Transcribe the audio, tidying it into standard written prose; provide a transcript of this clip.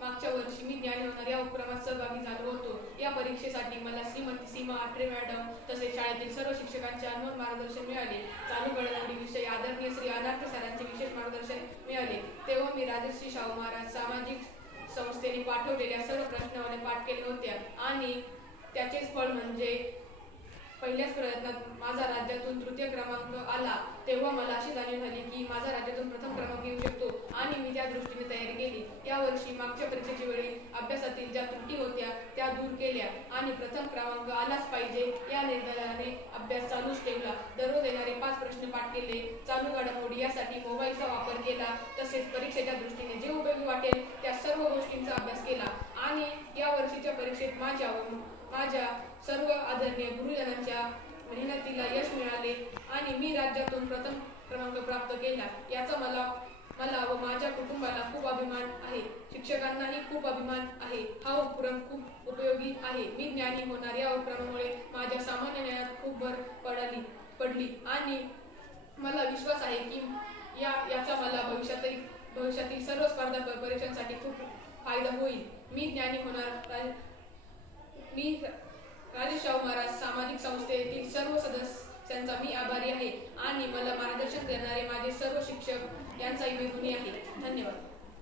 मागच्या वर्षी मी ज्ञानी होणार या उपक्रमात सहभागी झालो होतो। या परीक्षेसाठी मला श्रीमती सीमा आत्रे मॅडम तसेच शाळेतील सर्व शिक्षकांचे अनमोल मार्गदर्शन मिळाले। चालू घडामोडीविषयी आदरणीय श्री अनार्थ सरांचे विशेष मार्गदर्शन मिळाले। तेव्हा मी राजश्री शाहू महाराज सामाजिक संस्थेने पाठवलेल्या सर्व प्रश्नावल्या पाठ केल्या होत्या आणि त्याचेच फळ म्हणजे पहिल्याच प्रयत्नात माझा राज्यातून तृतीय क्रमांक आला। तेव्हा मला अशी जाणीव झाली की माझा राज्यातून प्रथम क्रमांक येऊ शकतो आणि मी त्या दृष्टीने तयारी केली। या वर्षी मागच्या परीक्षेच्या वेळी अभ्यासातील ज्या त्रुटी होत्या त्या दूर केल्या आणि प्रथम क्रमांक आलाच पाहिजे या निर्धाराने अभ्यास चालूच ठेवला। दररोज येणारे 5 प्रश्न पाठ केले, चालू घडामोडी यासाठी मोबाईलचा वापर केला, तसेच परीक्षेच्या दृष्टीने जे उपयोगी वाटेल त्या सर्व गोष्टींचा अभ्यास केला आणि या वर्षीच्या परीक्षेत माझ्या सर्व आदरणीय गुरुजनांच्या मेहनतीला यश मिळाले आणि मी राज्यातून प्रथम क्रमांक प्राप्त केला। याचा मला व माझ्या कुटुंबाला खूप अभिमान आहे। शिक्षकांनाही खूप अभिमान आहे। हा उपक्रम खूप उपयोगी आहे। मी ज्ञानी होणार या उपक्रमामुळे माझ्या सामान्य ज्ञानात खूप भर पडली आणि मला विश्वास आहे की याचा मला भविष्यातील सर्व स्पर्धा परीक्षांसाठी खूप फायदा होईल। मी राजे शाहू महाराज सामाजिक संस्थेतील सर्व सदस्यांचा मी आभारी आहे आणि मला मार्गदर्शन करणारे माझे सर्व शिक्षक यांचाही मी ऋणी आहे। धन्यवाद।